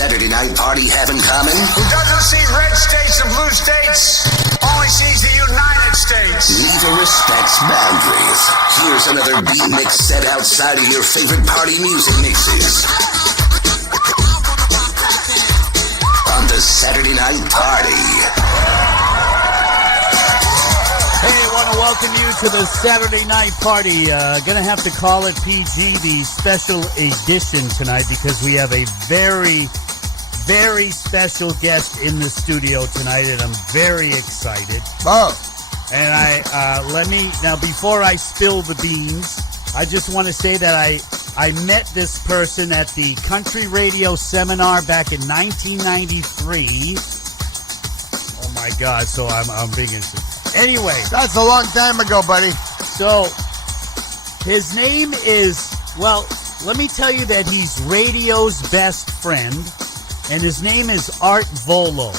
Saturday Night Party have in common? Who doesn't see red states and blue states, only sees the United States. Neither respects boundaries. Here's another beat mix set outside of your favorite party music mixes. On the Saturday Night Party. Hey, I want to welcome you to the Saturday Night Party. Gonna have to call it PG, the special edition tonight, because we have a very, very special guest in the studio tonight, and I'm very excited. Oh. And now before I spill the beans, I just want to say that I met this person at the country radio seminar back in 1993. Oh my God! So I'm being interested. Anyway, that's a long time ago, buddy. So his name is, well, let me tell you that he's radio's best friend, and his name is Art Vuolo.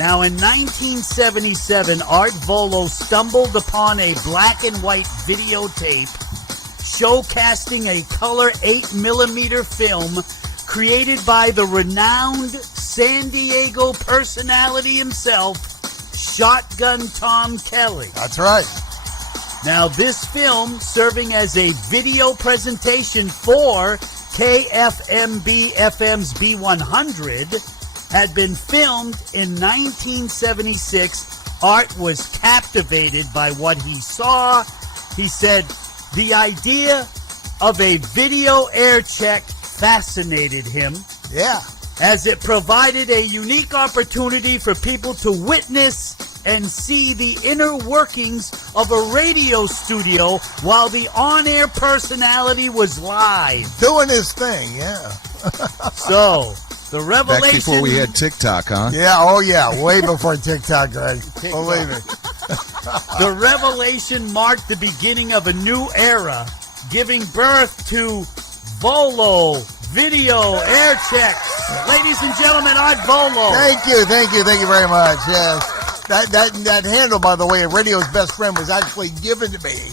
Now, in 1977, Art Vuolo stumbled upon a black and white videotape showcasing a color 8mm film created by the renowned San Diego personality himself, Shotgun Tom Kelly. That's right. Now, this film, serving as a video presentation for KFMB-FM's B100, had been filmed in 1976. Art was captivated by what he saw. He said the idea of a video air check fascinated him. Yeah. As it provided a unique opportunity for people to witness and see the inner workings of a radio studio while the on-air personality was live. Doing his thing, yeah. So, the revelation... Back before we had TikTok, huh? Yeah, oh yeah, way before TikTok, Greg. Believe me. The revelation marked the beginning of a new era, giving birth to Vuolo Video Air Checks. Ladies and gentlemen, Art Vuolo. Thank you very much. Yes, that handle, by the way, of radio's best friend, was actually given to me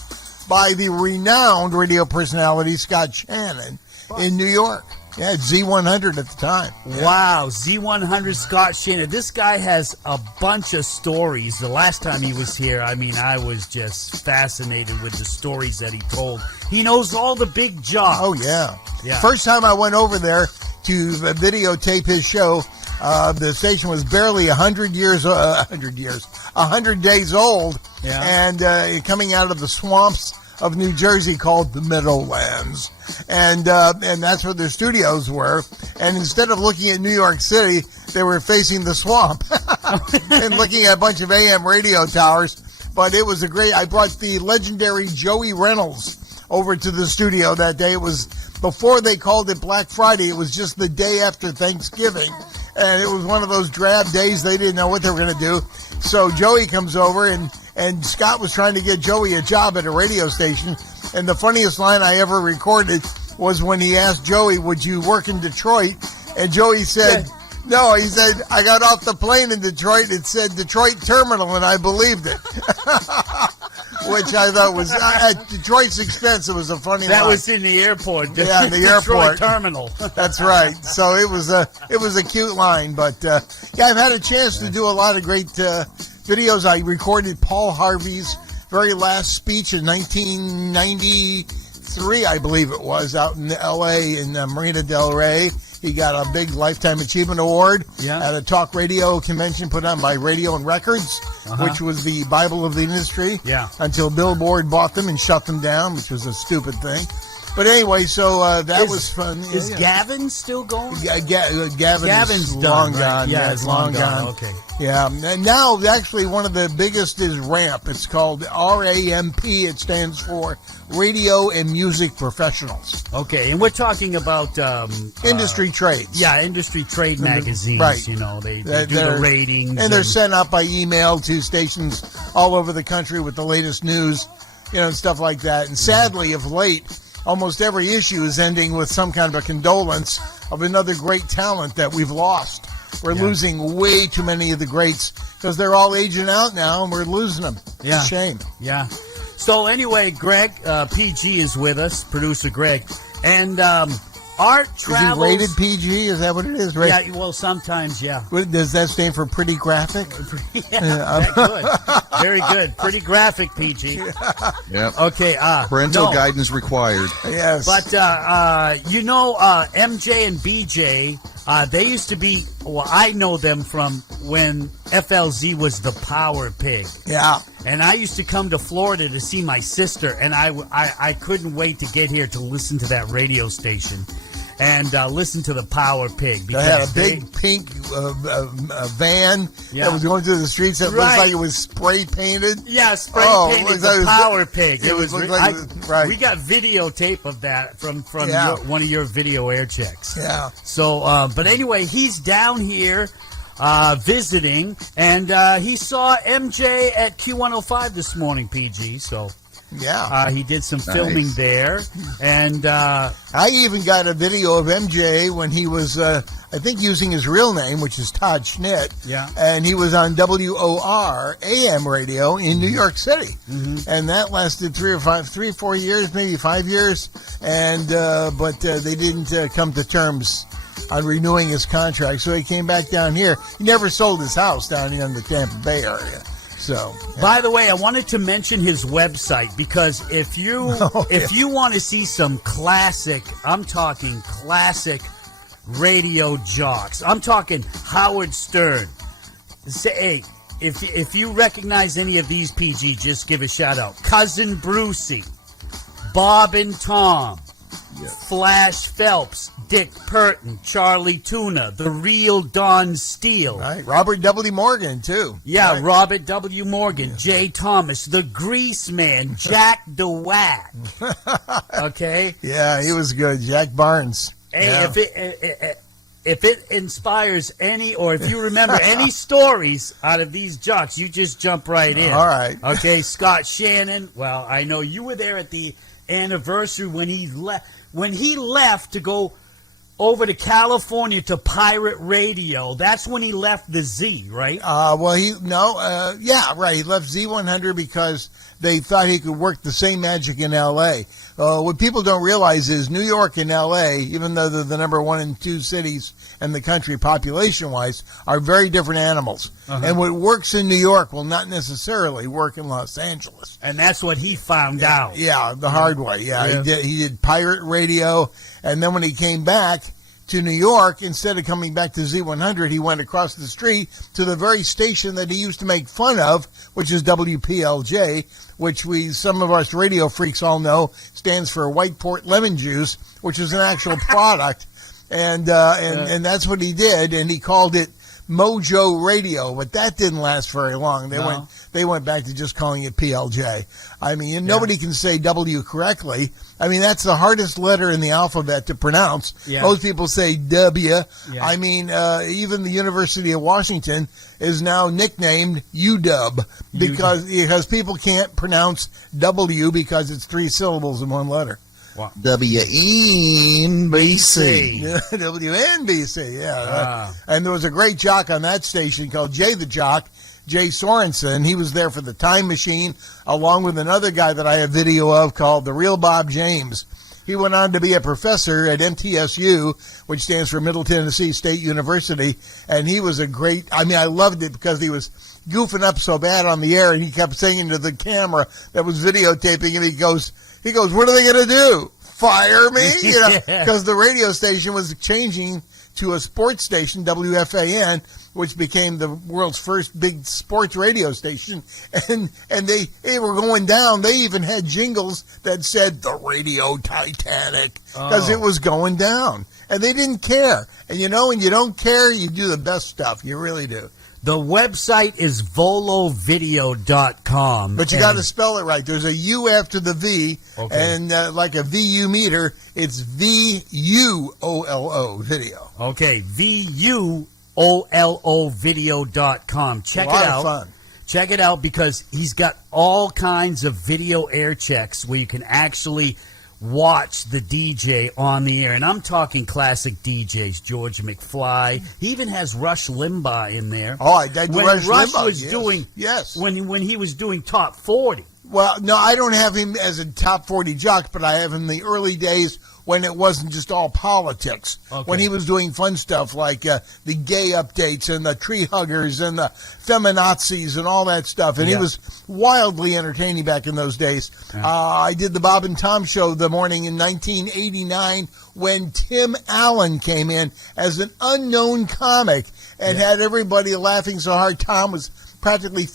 by the renowned radio personality Scott Shannon in New York. Yeah, Z100 at the time. Yeah. Wow, Z100 Scott Shannon. This guy has a bunch of stories. The last time he was here, I mean, I was just fascinated with the stories that he told. He knows all the big jobs. Oh, yeah. First time I went over there to videotape his show, the station was barely 100 days old, and coming out of the swamps of New Jersey called the Meadowlands, and that's where their studios were. And instead of looking at New York City, they were facing the swamp and looking at a bunch of AM radio towers. But it was I brought the legendary Joey Reynolds over to the studio that day. It was before they called it Black Friday. It was just the day after Thanksgiving, and it was one of those drab days. They didn't know what they were going to do. So Joey comes over, and Scott was trying to get Joey a job at a radio station. And the funniest line I ever recorded was when he asked Joey, would you work in Detroit? And Joey said, no. He said, I got off the plane in Detroit. It said Detroit Terminal, and I believed it. Which I thought was, at Detroit's expense, it was a funny line. That was in the airport. Yeah, in the Detroit airport. Terminal. That's right. So it was a cute line. But, I've had a chance to do a lot of great videos. I recorded Paul Harvey's very last speech in 1993, I believe it was, out in L.A. in Marina Del Rey. He got a big Lifetime Achievement Award at a talk radio convention put on by Radio and Records, which was the Bible of the industry, until Billboard bought them and shut them down, which was a stupid thing. But anyway, so that was fun. Is Gavin still going? Gavin's long gone. Yeah, it's long gone. Okay. Yeah, and now actually one of the biggest is RAMP. It's called RAMP. It stands for Radio and Music Professionals. Okay, and we're talking about industry trades. Yeah, industry trade magazines. Right. You know, they do the ratings. And they're sent out by email to stations all over the country with the latest news, and stuff like that. And sadly, of late, almost every issue is ending with some kind of a condolence of another great talent that we've lost. We're losing way too many of the greats because they're all aging out now, and we're losing them. Yeah. It's a shame. Yeah. So anyway, Greg, PG is with us, producer Greg. And Art Is travels. he rated PG? Is that what it is? Yeah, well, sometimes, yeah. Does that stand for pretty graphic? Yeah, good. Very good. Pretty graphic, PG. Yep. Okay. Parental no. guidance required. Yes. But, MJ and BJ, they used to be, well, I know them from when FLZ was the Power Pig. Yeah. And I used to come to Florida to see my sister, and I couldn't wait to get here to listen to that radio station and listen to the Power Pig. They had a big pink van that was going through the streets that looked like it was spray painted. Yeah, spray painted the Power Pig. It was we got videotape of that from one of your video air checks. Yeah. So, but anyway, he's down here visiting, and he saw MJ at Q105 this morning, PG. So. Yeah. He did some filming there, and I even got a video of MJ when he was, I think, using his real name, which is Todd Schnitt. Yeah. And he was on WOR AM radio in New York City, and that lasted 3 or 4 years, maybe 5 years, and but they didn't come to terms on renewing his contract, so he came back down here. He never sold his house down here in the Tampa Bay area. So, by the way, I wanted to mention his website because if you want to see some classic, I'm talking classic radio jocks. I'm talking Howard Stern. Say, hey, if you recognize any of these, PG, just give a shout out. Cousin Brucey, Bob and Tom, Flash Phelps, Dick Purton, Charlie Tuna, the real Don Steele. Right. Robert W. Morgan, too. Yeah, right. Robert W. Morgan, Jay Thomas, the Grease Man, Jack DeWatt. Okay? Yeah, he was good. Jack Barnes. Hey, yeah. if it inspires any, or if you remember any stories out of these jocks, you just jump right in. All right. Okay, Scott Shannon. Well, I know you were there at the anniversary when he left. When he left to go over to California to pirate radio, that's when he left the Z, right? He left Z100 because they thought he could work the same magic in L.A. What people don't realize is New York and L.A., even though they're the number 1 and 2 cities in the country population-wise, are very different animals. And what works in New York will not necessarily work in Los Angeles. And that's what he found out. Yeah, the hard way. Yeah, he did pirate radio, and then when he came back to New York, instead of coming back to Z100, he went across the street to the very station that he used to make fun of, which is WPLJ, which some of us radio freaks all know stands for White Port Lemon Juice, which is an actual product. And that's what he did, and he called it Mojo Radio, but that didn't last very long. They went back to just calling it PLJ. I mean, nobody can say W correctly. I mean, that's the hardest letter in the alphabet to pronounce. Yeah. Most people say W. Yeah. I mean, even the University of Washington is now nicknamed UW because people can't pronounce W because it's 3 syllables in one letter. Wow. WNBC. WNBC, yeah. And there was a great jock on that station called Jay the Jock, Jay Sorensen. He was there for the Time Machine, along with another guy that I have video of called The Real Bob James. He went on to be a professor at MTSU, which stands for Middle Tennessee State University, and he was I loved it because he was goofing up so bad on the air, and he kept saying to the camera that was videotaping him, he goes, what are they going to do? Fire me? Because the radio station was changing to a sports station, WFAN, which became the world's first big sports radio station. And they were going down. They even had jingles that said, the Radio Titanic, because it was going down. And they didn't care. And when you don't care, you do the best stuff. You really do. The website is volovideo.com. But you got to spell it right. There's a U after the V, and like a VU meter, it's VUOLO video. Okay, VUOLO video.com. Check it out. A lot of fun. Check it out because he's got all kinds of video air checks where you can actually watch the DJ on the air. And I'm talking classic DJs, George McFly. He even has Rush Limbaugh in there. Oh, I did when Rush Rush Limbaugh. was doing when he was doing Top 40. Well, no, I don't have him as a top 40 jock, but I have him in the early days when it wasn't just all politics. Okay. When he was doing fun stuff like the gay updates and the tree huggers and the feminazis and all that stuff. And he was wildly entertaining back in those days. Yeah. I did the Bob and Tom show the morning in 1989 when Tim Allen came in as an unknown comic and had everybody laughing so hard Tom was practically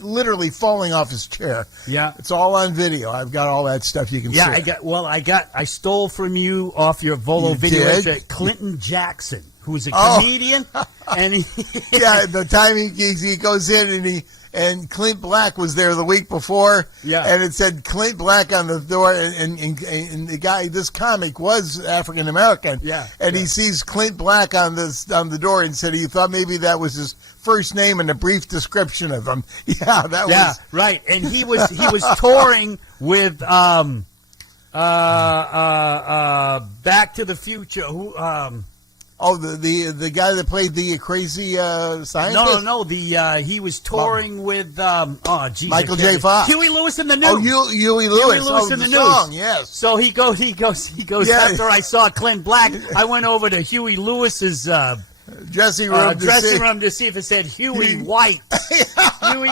literally falling off his chair. Yeah. It's all on video. I've got all that stuff you can see. I stole from you off your Volo You video did? Clinton Jackson, who's a comedian, and The time he goes in and Clint Black was there the week before, and it said Clint Black on the door, and the guy, this comic was African American, and he sees Clint Black on the door and said he thought maybe that was his first name and a brief description of him. Was right, and he was touring with Back to the Future. Who? The guy that played the crazy scientist? No. He was touring with Michael J. Fox. Huey Lewis in the News. Oh, Huey Lewis. Huey Lewis in the News. Song, yes. So he goes. Yeah. After I saw Clint Black, I went over to Huey Lewis's dressing room to see if it said Huey White. Huey.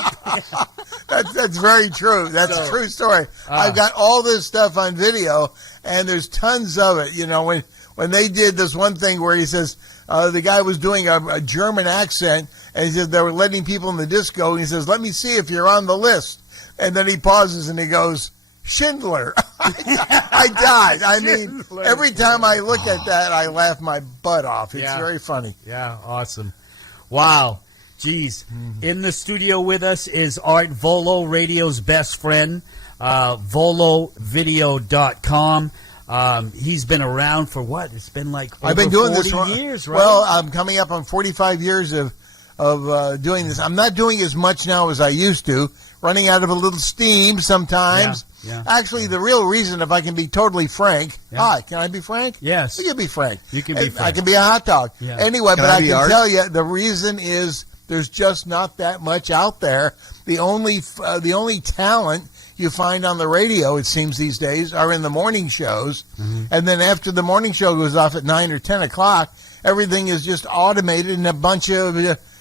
That's very true. That's a true story. I've got all this stuff on video, and there's tons of it. You know, when they did this one thing where he says the guy was doing a German accent, and he said they were letting people in the disco, and he says, "Let me see if you're on the list." And then he pauses and he goes, "Schindler." I died. I mean, every time I look at that, I laugh my butt off. It's very funny. Yeah, awesome. Wow. Geez. In the studio with us is Art Vuolo, radio's best friend, volovideo.com. He's been around for what? It's been like over I've been doing 40 this years, right? Well, I'm coming up on 45 years of doing this. I'm not doing as much now as I used to. Running out of a little steam sometimes. Yeah. Actually, the real reason, if I can be totally frank, hi, can I be frank? Yes. You can be frank. You can be frank. I can be a hot dog. Yeah. Anyway, Can but I I be can Art? tell you the reason is there's just not that much out there. The only talent you find on the radio, it seems these days, are in the morning shows. And then after the morning show goes off at 9 or 10 o'clock, everything is just automated and a bunch of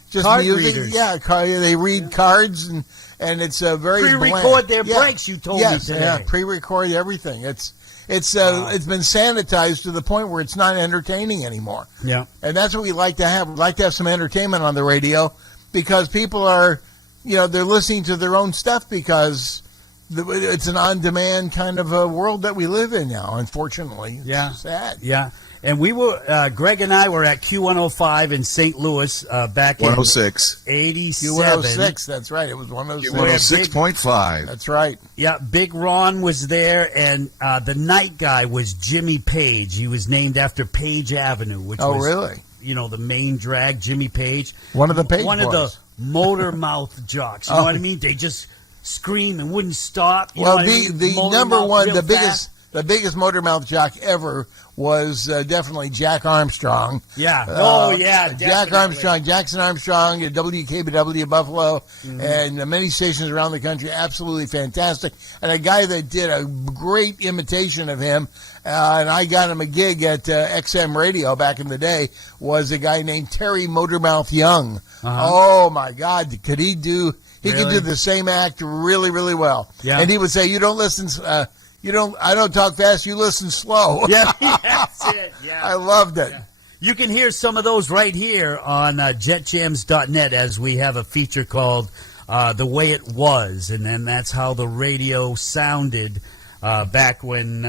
just Card music. readers. Yeah, they read cards and it's very Pre-record bland. their breaks, you told me today. Yeah, pre-record everything. It's been sanitized to the point where it's not entertaining anymore. Yeah. And that's what we like to have. We like to have some entertainment on the radio because people are, they're listening to their own stuff because it's an on-demand kind of a world that we live in now, unfortunately. It's sad. Yeah. And we were, Greg and I were at Q105 in St. Louis back 106. in 87. Q106, that's right. It was 106. 106.5. That's right. Yeah, Big Ron was there, and the night guy was Jimmy Page. He was named after Page Avenue, which was, really? The main drag, Jimmy Page. One of the Page One boys. of the motor mouth jocks. You know what I mean? They just scream and wouldn't stop. You know what I mean? The Motor number mouth one, real the fast. biggest motor mouth jock ever was definitely Jack Armstrong. Yeah. Jack definitely. Armstrong, Jackson Armstrong at WKBW Buffalo, and many stations around the country. Absolutely fantastic. And a guy that did a great imitation of him, and I got him a gig at XM Radio back in the day, was a guy named Terry Motormouth Young. Oh, my God. Could he do... He could do the same act really, really well. Yeah. And he would say, "You don't listen. I don't talk fast. You listen slow." Yeah, that's it. Yeah. I loved it. Yeah. You can hear some of those right here on jetjams.net as we have a feature called The Way It Was. And then that's how the radio sounded back when,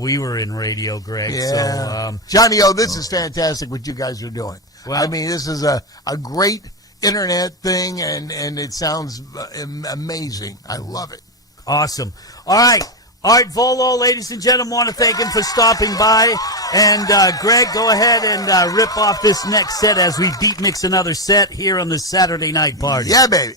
we were in radio, Greg. Yeah. So, Johnny this is fantastic what you guys are doing. Well, I mean, this is a great internet thing, and it sounds amazing. I love it. Awesome. All right. Art Vuolo, ladies and gentlemen, want to thank him for stopping by. And Greg, go ahead and rip off this next set as we beat mix another set here on the Saturday Night Party. Yeah, baby.